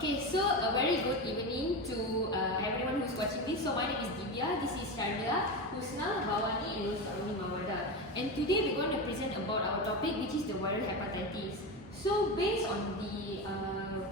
Okay, so a very good evening to everyone who's watching this. So my name is DHIVIYA, this is SHARMILLA, HUSNA, BAWANI and also Auni MAWADDAH. And today we're going to present about our topic, which is the viral hepatitis. So based on the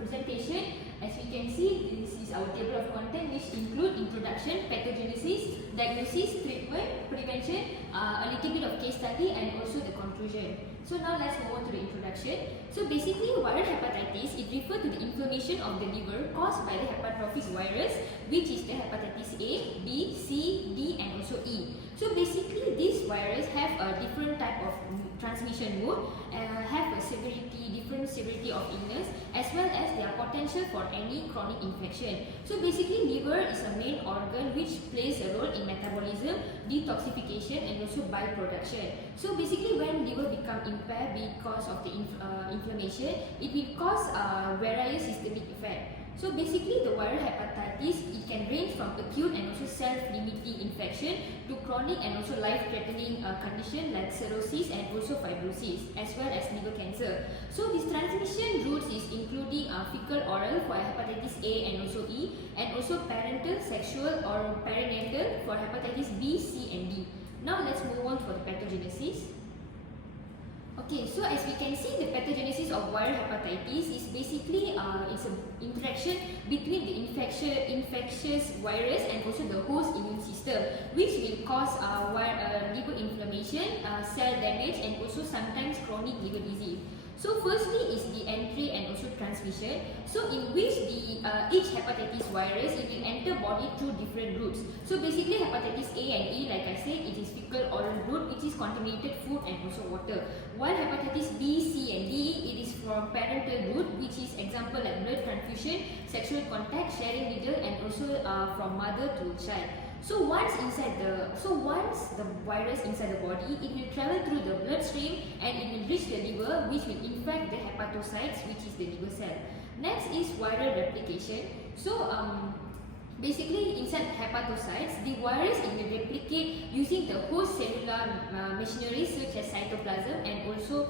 presentation, as we can see, this is our table of content, which include introduction, pathogenesis, diagnosis, treatment, prevention, a little bit of case study and also the conclusion. So now let's move on to the introduction. So basically, viral hepatitis, it refers to the inflammation of the liver caused by the hepatotrophic virus, which is the hepatitis A, B, C, D and also E. So basically, these viruses have a different type of transmission mode, have a different severity of illness, as well as their potential for any chronic infection. So basically, liver is a main organ which plays a role in metabolism, detoxification and also bioproduction. So basically, when liver becomes impaired because of the inflammation, it will cause various systemic effects. So basically, the viral hepatitis, it can range from acute and also self-limiting infection to chronic and also life-threatening condition like cirrhosis and also fibrosis, as well as liver cancer. So this transmission routes is including fecal oral for hepatitis A and also E, and also parental, sexual or perinatal for hepatitis B, C and D. Now let's move on for the pathogenesis. Okay, so as we can see, the pathogenesis of viral hepatitis is basically it's an interaction between the infectious virus and also the host immune system, which will cause liver inflammation, cell damage and also sometimes chronic liver disease. So firstly is the entry and also transmission. So in which the each hepatitis virus, it will enter body through different routes. So basically hepatitis A and E, like I said, it is fecal oral route, which is contaminated food and also water. While hepatitis B, C and D, it is from parental route, which is example like blood transfusion, sexual contact, sharing needle and also from mother to child. So once the virus inside the body, it will travel through the bloodstream and it will reach the liver, which will infect the hepatocytes, which is the liver cell. Next is viral replication. So basically inside hepatocytes, the virus, it will replicate using the host cellular machinery such as cytoplasm and also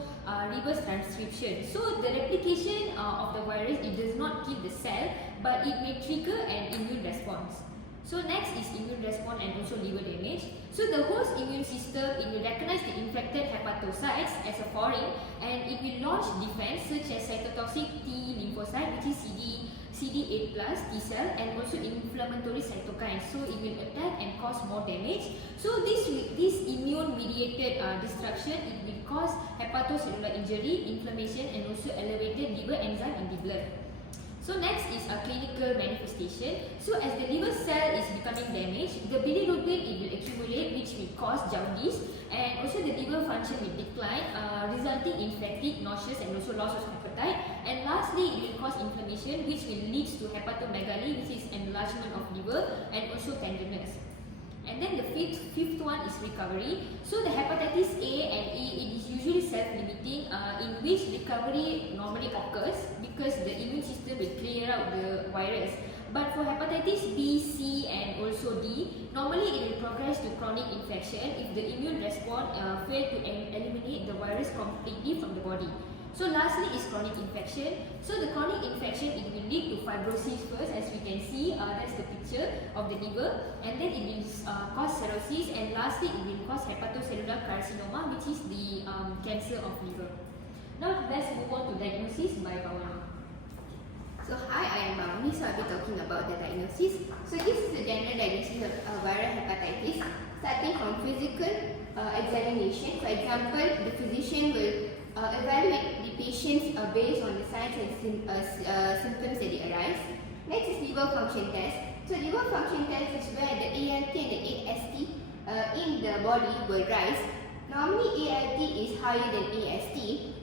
reverse transcription. So the replication of the virus, it does not kill the cell, but it may trigger an immune response. So next is immune response and also liver damage. So the host immune system, it will recognize the infected hepatocytes as a foreign and it will launch defense such as cytotoxic T lymphocyte, which is CD8 plus T cell and also inflammatory cytokines. So it will attack and cause more damage. So this immune mediated destruction, it will cause hepatocellular injury, inflammation and also elevated liver enzyme in the blood. So next is a clinical manifestation. So as the liver cell is becoming damaged, the bilirubin, it will accumulate, which will cause jaundice, and also the liver function will decline, resulting in fatigue, nauseous and also loss of appetite. And lastly, it will cause inflammation, which will lead to hepatomegaly, which is enlargement of liver and also tenderness. And then the fifth one is recovery. So the hepatitis A and E, it is usually self-limiting, in which recovery normally occurs because the immune system will clear out the virus. But for hepatitis B, C and also D, normally it will progress to chronic infection if the immune response fail to eliminate the virus completely from the body. So lastly is chronic infection. So the chronic infection, it will lead to fibrosis first, as we can see, that's the picture of the liver, and then it will cause cirrhosis, and lastly it will cause hepatocellular carcinoma, which is the cancer of liver. Now let's move on to diagnosis by Bawani. So hi, I am Auni, so I'll be talking about the diagnosis. So this is the general diagnosis of viral hepatitis, starting from physical examination. For example, the physician will evaluate the patients based on the signs and symptoms that they arise. Next is liver function test. So liver function test is where the ALT and the AST in the body will rise. Normally ALT is higher than AST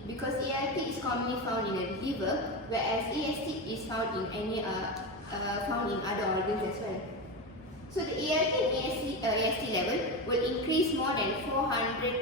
because ALT is commonly found in the liver, whereas AST is found in other organs as well. So the ALT and AST level will increase more than 400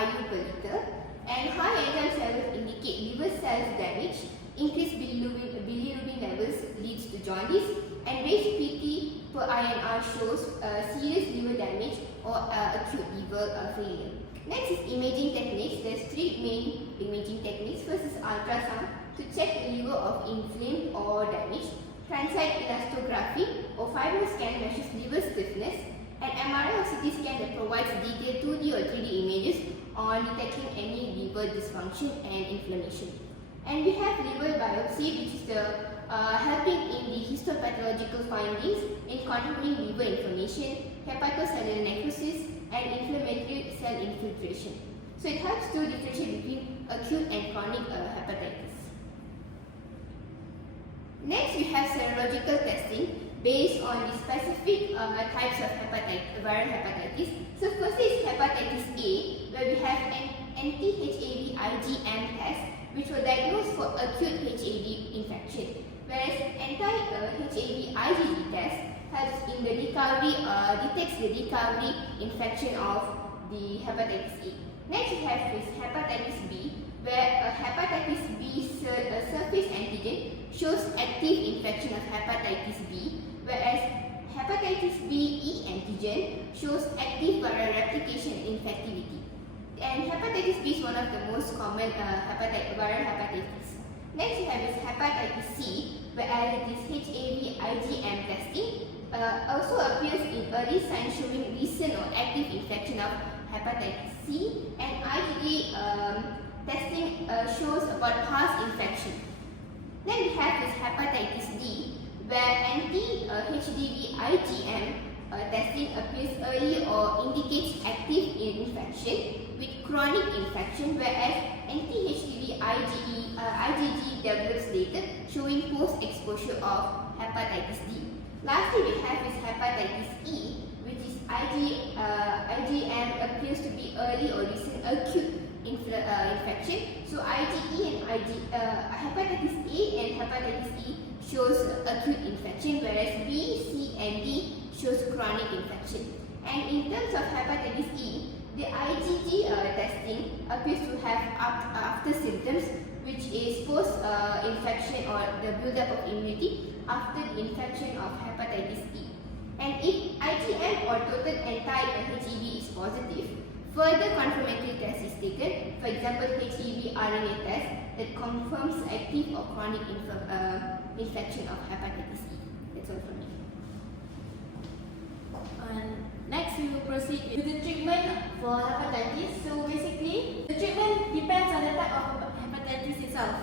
IU per liter. And high enzyme levels indicate liver cells damage. Increased bilirubin levels leads to jaundice, and raised PT per INR shows serious liver damage or acute liver failure. Next is imaging techniques. There's three main imaging techniques. First is ultrasound. to check the liver of inflamed or damaged. Transsite elastography or fiber scan measures liver stiffness. An MRI or CT scan that provides detailed 2D or 3D images on detecting any liver dysfunction and inflammation. And we have liver biopsy, which is the helping in the histopathological findings in controlling liver inflammation, hepatocellular necrosis, and inflammatory cell infiltration. So it helps to differentiate between acute and chronic hepatitis. Next, we have serological testing based on the specific types of viral hepatitis. So firstly is hepatitis A, where we have an anti-HAV IgM test, which will diagnose for acute HAV infection, whereas anti-HAV IgG test helps in the recovery, detects the recovery infection of the hepatitis A. Next, we have is hepatitis B, where a hepatitis B surface antigen shows active infection of hepatitis B, whereas hepatitis B E antigen shows active viral replication and infectivity. And hepatitis B is one of the most common viral hepatitis. Next, we have is hepatitis C, where it is HAV IgM testing also appears in early signs showing recent or active infection of hepatitis C, and IgG testing shows about past infection. Then we have this hepatitis D, where anti-HDV IgM testing appears early or indicates active infection with chronic infection, whereas anti-HDV IgG develops later, showing post-exposure of hepatitis D. Lastly, we have this hepatitis E, which is IgM appears to be early or recent acute infection. So IgE and hepatitis A and hepatitis E shows acute infection, whereas B, C, and D shows chronic infection. And in terms of hepatitis E, the IgG testing appears to have after symptoms, which is post-infection or the buildup of immunity after the infection of hepatitis E. And if IgM or total anti-HEV is positive, further confirmatory test is taken, for example HEV RNA test that confirms active or chronic infection of hepatitis E. That's all from me. And next we will proceed with the treatment for hepatitis. So basically, the treatment depends on the type of hepatitis itself.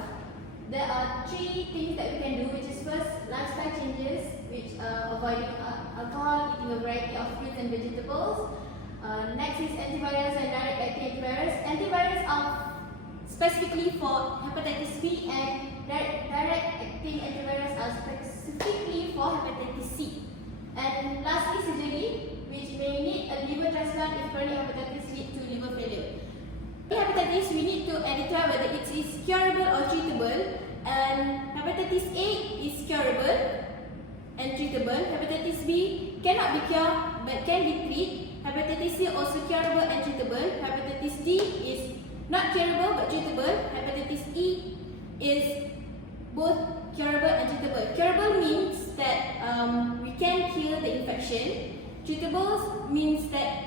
There are 3 things that we can do, which is first, lifestyle changes, which avoiding alcohol, eating a variety of fruits and vegetables. Next is antivirals and direct acting antivirals. Antivirals are specifically for hepatitis B, and direct acting antivirals are specifically for hepatitis C. And lastly, surgery, which may need a liver transplant if chronic hepatitis lead to liver failure. In hepatitis, we need to identify whether it is curable or treatable. And hepatitis A is curable and treatable. Hepatitis B cannot be cured but can be treated. Hepatitis C also curable and treatable. Hepatitis D is not curable but treatable. Hepatitis E is both curable and treatable. Curable means that we can kill the infection. Treatable means that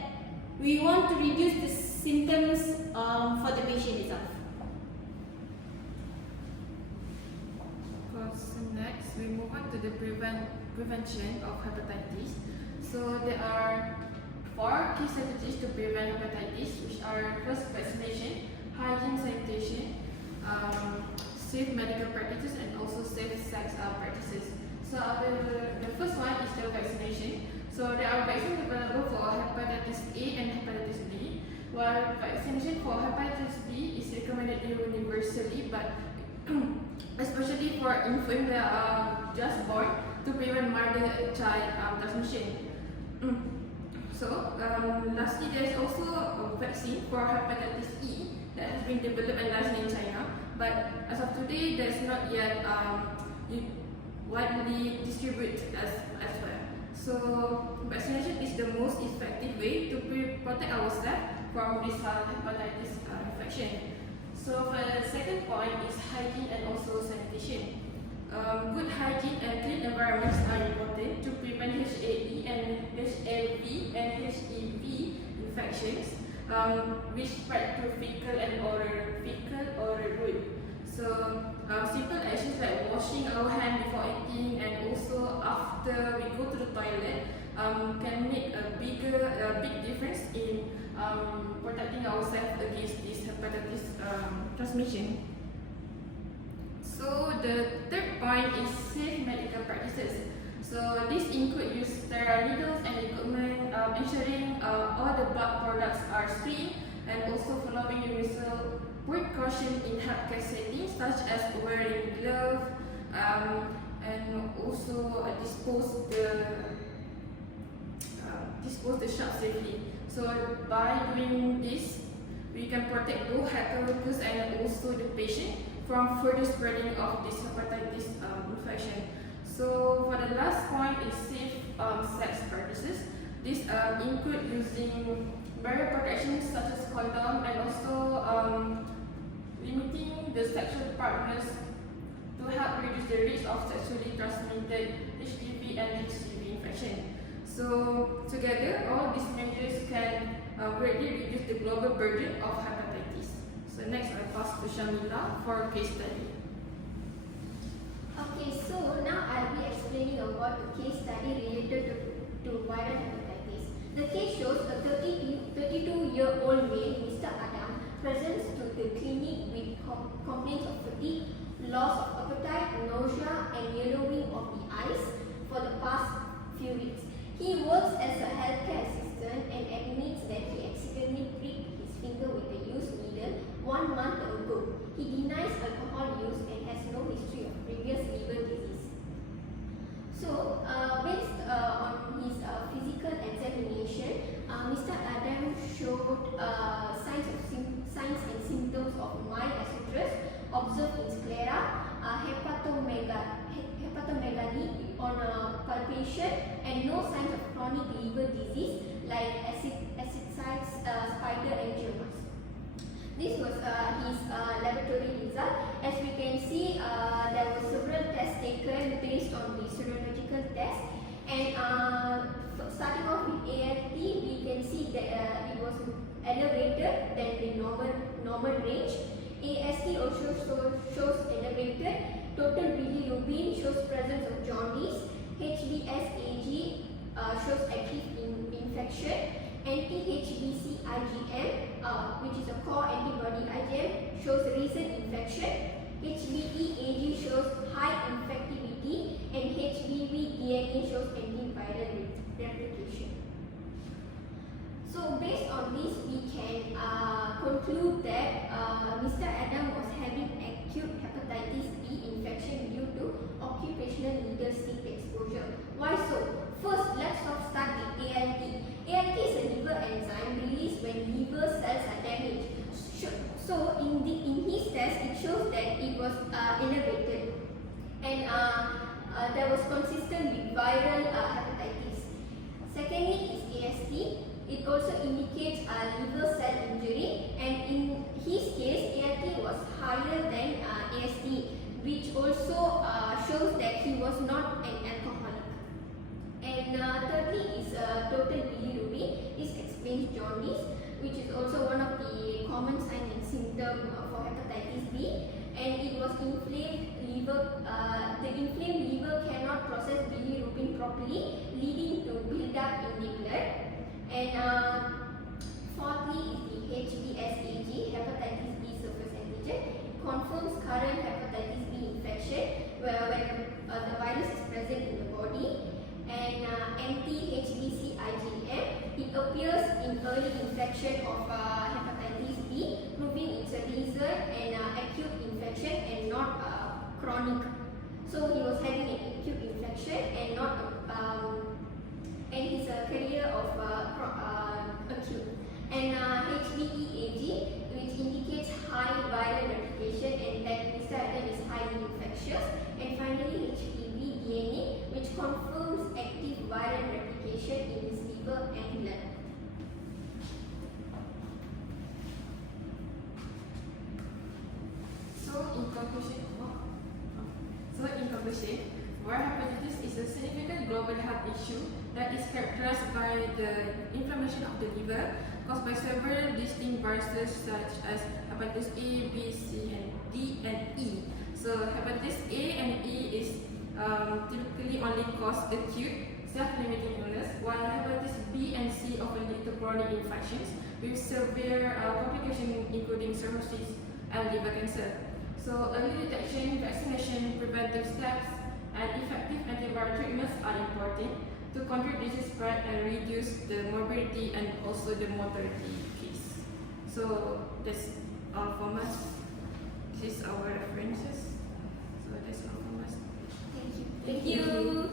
we want to reduce the symptoms for the patient itself. So next, we move on to the prevention of hepatitis. So there are 4 key strategies to prevent hepatitis, which are first, vaccination, hygiene, sanitation, safe medical practices, and also safe sex practices. So the first one is the vaccination. So there are vaccines available for hepatitis A and hepatitis B, while vaccination for hepatitis B is recommended universally, but especially for infants that are just born, to prevent mother-child transmission. So lastly, there is also a vaccine for hepatitis E that has been developed and licensed in China, but as of today, there is not yet widely distributed as well. So vaccination is the most effective way to protect ourselves from this hepatitis infection. So for the second point is hygiene and also sanitation. Good hygiene and clean environments are important to prevent HAE and HIV and HEV infections, which spread through fecal or oral route. So simple actions like washing our hand before eating and also after we go to the toilet can make a big difference in protecting ourselves against this hepatitis transmission. So the third point is safe medical practices. So this include use sterile needles and equipment, ensuring all the blood products are clean, and also following universal precaution in healthcare settings such as wearing gloves and also dispose the sharp safely. So by doing this, we can protect both healthcare workers and also the patient from further spreading of this hepatitis infection. So for the last point is safe sex practices. This include using barrier protection such as condom and also limiting the sexual partners to help reduce the risk of sexually transmitted HPV and HCV infection. So together, all these measures can greatly reduce the global burden of hepatitis. So next I pass to Sharmillah for a case study. Okay, so now I'll be explaining about a case study related to viral hepatitis. The case shows a 32-year-old male, Mr. Adam, presents to the clinic with complaints of fatigue, loss of appetite, nausea, and yellowing of the eyes for the past few weeks. He works as a healthcare assistant and admits that he accidentally pricked his finger with a used needle 1 month ago. He denies alcohol use and has no history of previous liver disease. So, based on his physical examination, Mr. Adam showed signs and symptoms of mild acidus observed in sclera, hepatomegaly on palpation, and no signs of chronic liver disease like ascites, spider angiomas. This was his laboratory result. As we can see, there were several tests taken based on the serological test, and starting off with ALT, we can see that it was elevated than the normal range. AST also shows elevated. Total bilirubin shows presence of jaundice. HBsAg shows active infection. Anti-HBC IgM, which is a core antibody IgM, shows recent infection. HBeAg shows high infectivity, and HBV DNA shows antiviral replication. So based on this, we can conclude that Mr. Adam was having acute hepatitis B infection due to occupational needle stick exposure. Why so? First, let's start with ALT. ALT is a liver enzyme released when liver cells are damaged. So in his test, it shows that it was elevated, and there was consistent with viral hepatitis. Secondly is AST. It also indicates liver cell injury, and in his case, ALT was higher than AST, which also shows that he was not an alcoholic. And thirdly is total bilirubin. This explains jaundice, which is also one of the common signs and symptoms for hepatitis B. And it was inflamed liver. The inflamed liver cannot process bilirubin properly, leading to build-up in the blood. And fourthly is the HBsAg, hepatitis B surface antigen. It confirms current hepatitis B infection when the virus is present in the body. And anti-HBC IgM, it appears in early infection of hepatitis B, proving it's a recent and acute infection and not chronic. So he was having an acute infection and not and his career of acute. And HBeAg, which indicates high viral replication and that Mr. Adam is highly infectious. And finally HBV DNA, which confirms active viral replication in his liver and blood. So in conclusion, viral hepatitis is a significant global health issue that is characterized by the inflammation of the liver caused by several distinct viruses such as hepatitis A, B, C, and D, and E. So hepatitis A and E is typically only cause acute self-limiting illness, while hepatitis B and C often lead to chronic infections with severe complications including cirrhosis and liver cancer. So early detection, vaccination, preventive steps, and effective antiviral treatments are important to control disease spread and reduce the morbidity and also the mortality case. So that's all from us. This is our references. So that's all from us. Thank you. Thank you.